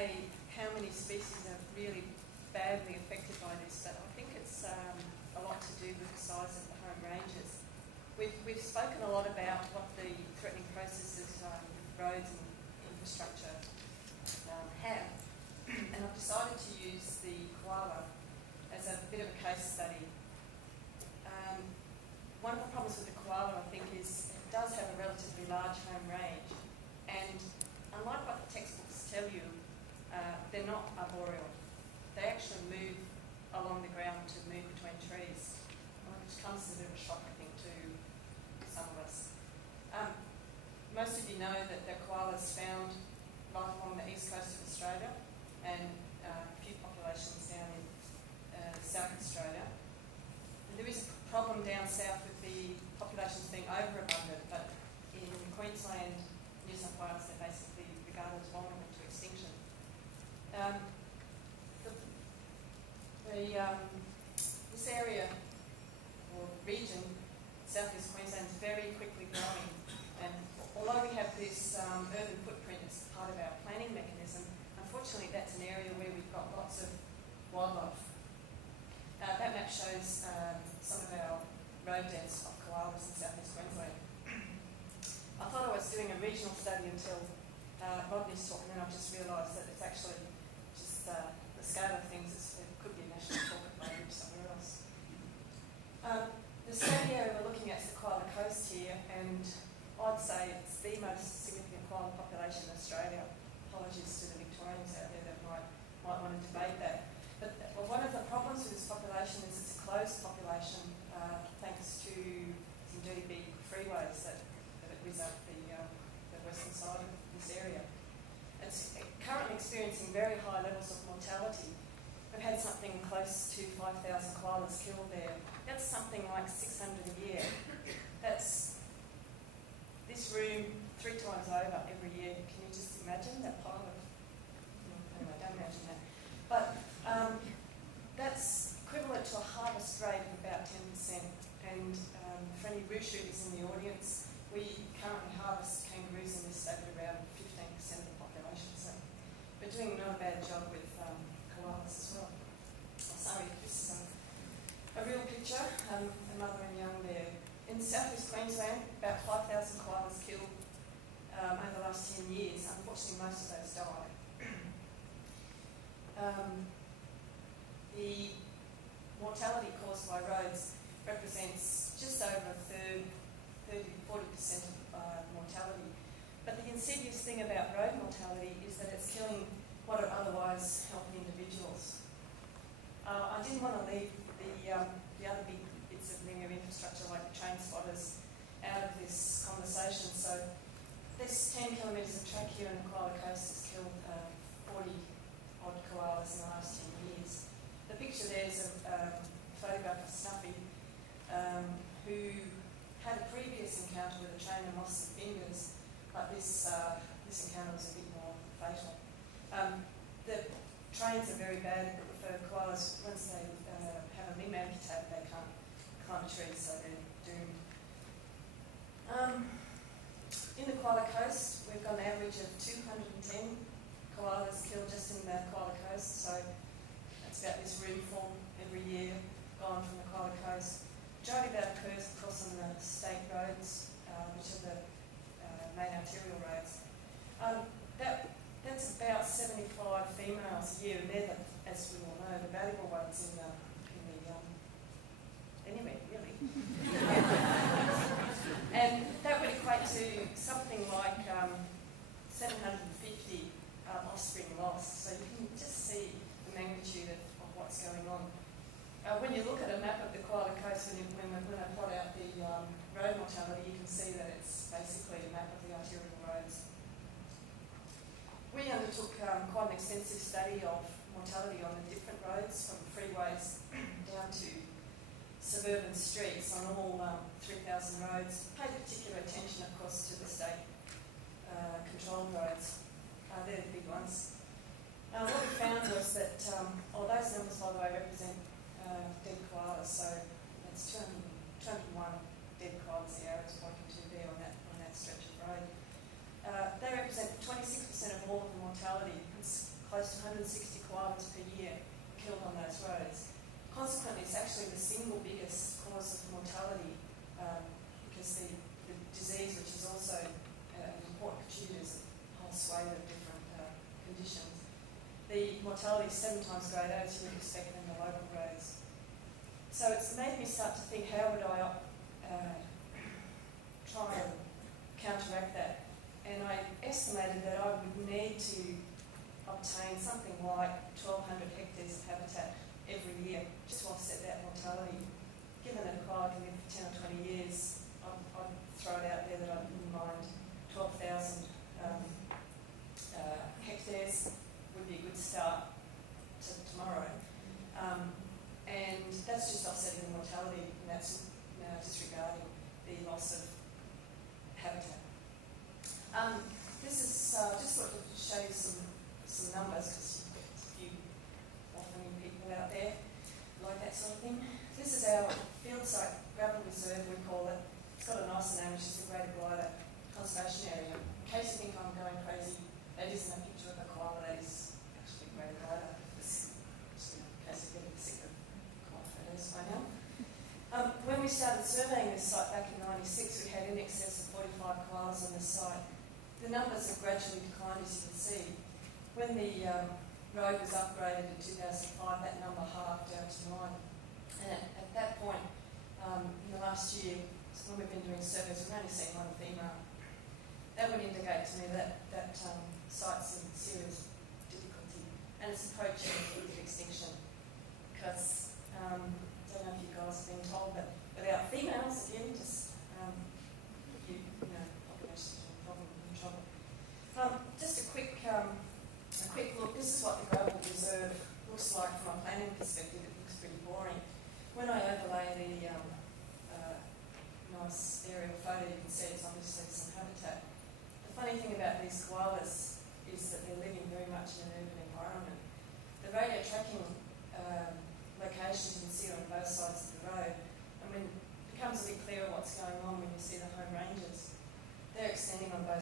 say how many species are really badly affected by this, but I think it's a lot to do with the size of the home ranges. We've spoken a lot about what the threatening processes with roads and infrastructure have, and I've decided to use the koala as a bit of a case study. One of the problems with the koala, I think, is it does have a relatively large home range, and unlike what the textbooks tell you, they're not arboreal. They actually move along the ground to move between trees, which comes as a bit of a shock, I think, to some of us. Most of you know that the koalas found right along the east coast of Australia and a few populations down in South Australia. And there is a problem down south with the populations being overabundant, but in Queensland, New South Wales, they're basically regarded as vulnerable to extinction. This area or region, South East Queensland, is very quickly growing, and although we have this urban footprint as part of our planning mechanism, unfortunately that's an area where we've got lots of wildlife. That map shows some of our road deaths of koalas in South East Queensland. I thought I was doing a regional study until Rodney's talking, and I've just realised that it's actually just the scale of things. It could be a national talk maybe somewhere else. The study area we're looking at is the Koala Coast here, and I'd say it's the most significant koala population in Australia. Apologies to the Victorians out there that might want to debate that. But one of the problems with this population is it's a closed population, thanks to some dirty big freeways that whiz up the western side of this area. It's currently experiencing very high levels of mortality. We've had something close to 5,000 koalas killed there. That's something like 600 a year. That's this room 3 times over every year. Can you just imagine that pile of... Anyway, don't imagine that. But that's equivalent to a harvest rate of about 10%. And for any roo shooters in the audience, we currently harvest kangaroos in this state at around 15% of the population. So we're doing not a bad job with koalas as well. Sorry, this is a real picture, a mother and young there. In South East Queensland, about 5,000 koalas killed over the last 10 years. Unfortunately, most of those died. The mortality caused by roads represents just over a third, 30-40% of mortality. But the insidious thing about road mortality is that it's killing what are otherwise healthy individuals. I didn't want to leave the other big bits of linear infrastructure like train spotters out of this conversation. So this 10 kilometres of track here in the Koala Coast has killed 40 odd koalas in the last 10 years. The picture there is a photograph of Snuffy, who had a previous encounter with a train and lost some fingers, but this encounter was a bit more fatal. The trains are very bad for koalas. Once they have a limb amputated, they can't climb trees, so they're doomed. In the Koala Coast, we've got an average of 210 koalas killed just in the Koala Coast, so that's about this roomful every year gone from the Koala Coast. Majority of that occurs, of course, on the state roads, which are the main arterial roads. That's about 75 females a year, and they're, as we all know, the valuable ones anywhere, really. And that would equate to something like 750 offspring lost. So you can just see the magnitude of what's going on. When you look at a map of the Koala Coast, when I plot out the road mortality, you can see that it's basically a map of the arterial roads. We undertook quite an extensive study of mortality on the different roads, from freeways down to suburban streets on all 3,000 roads. Paid particular attention, of course, to the state controlled roads. They're the big ones. What we found was that, those numbers, by the way, represent dead koalas, so that's 201 dead koalas the arrow is pointing to there on that stretch of road. They represent 26% of all of the mortality. It's close 160 koalas per year killed on those roads. Consequently, it's actually the single biggest cause of mortality because the disease, which is also an important contributor, is a whole swathe of different conditions. The mortality is 7 times greater, as you would expect, than the local roads. So it's made me start to think, how would I try and counteract that? And I estimated that I would need to obtain something like 1,200 hectares of habitat every year just to offset that mortality. Given that a koala can live for 10 or 20 years, I'd throw it out there that I wouldn't mind 12,000 hectares would be a good start to tomorrow. And that's just offsetting the mortality, and that's disregarding the loss of habitat. This is just sort of to show you some numbers, because you've got a few offering people out there like that sort of thing. This is our field site gravel reserve, we call it. It's got a nicer name, which is the Greater Glider Conservation Area. In case you think I'm going crazy, that isn't a picture of a koala, that is actually a Greater Glider. Just in case you're getting sick of koala photos by now. When we started surveying this site back in '96, we had in excess of 45 koalas on this site. The numbers have gradually declined, as you can see. When the road was upgraded in 2005, that number halved down to 9. And at that point, in the last year, when we've been doing surveys, we've only seen one female. That would indicate to me that site's in serious difficulty, and it's approaching extinction. Because I don't know if you guys have been told, but without females, again, just population's in trouble. Just a quick look. This is what the gravel reserve looks like from a planning perspective. It looks pretty boring. When I overlay the nice aerial photo, you can see it's obviously some habitat. The funny thing about these koalas is that they're living very much in an urban environment. The radio tracking